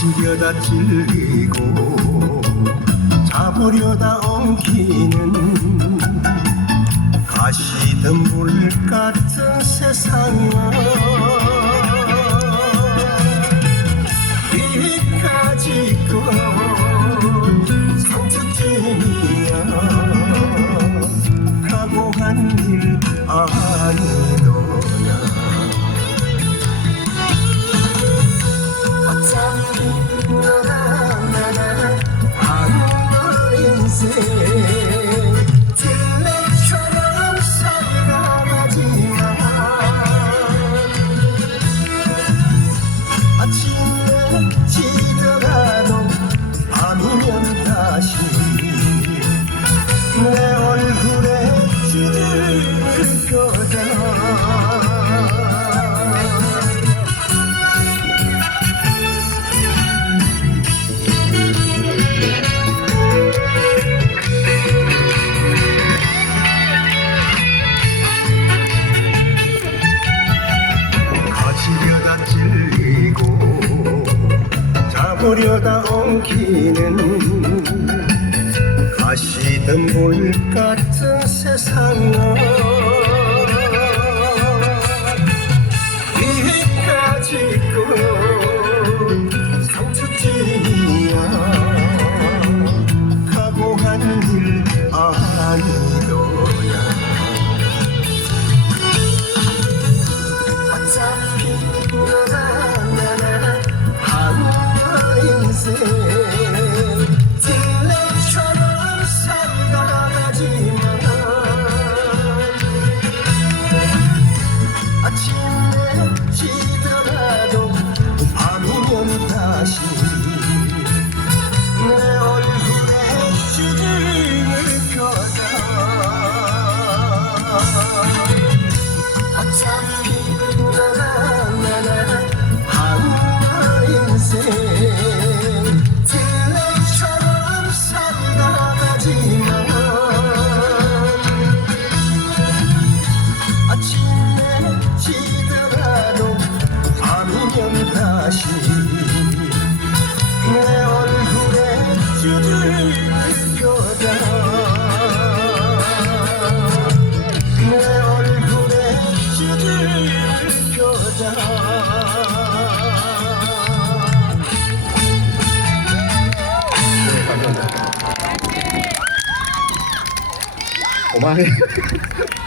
가지려다 질리고 잡으려다 엉키는 가시덤불 같은 세상이야 이까지 건 잡으려다 엉키는 가시덤불 같은 세상아. 이까지 건 상처뿐이야. 각오한 일 아니더 아침에 지더라도 밤이면 다시 내 얼굴에 찌들 거다 내 얼굴에 찌들 거다 네, 감사합니다. 고마워요.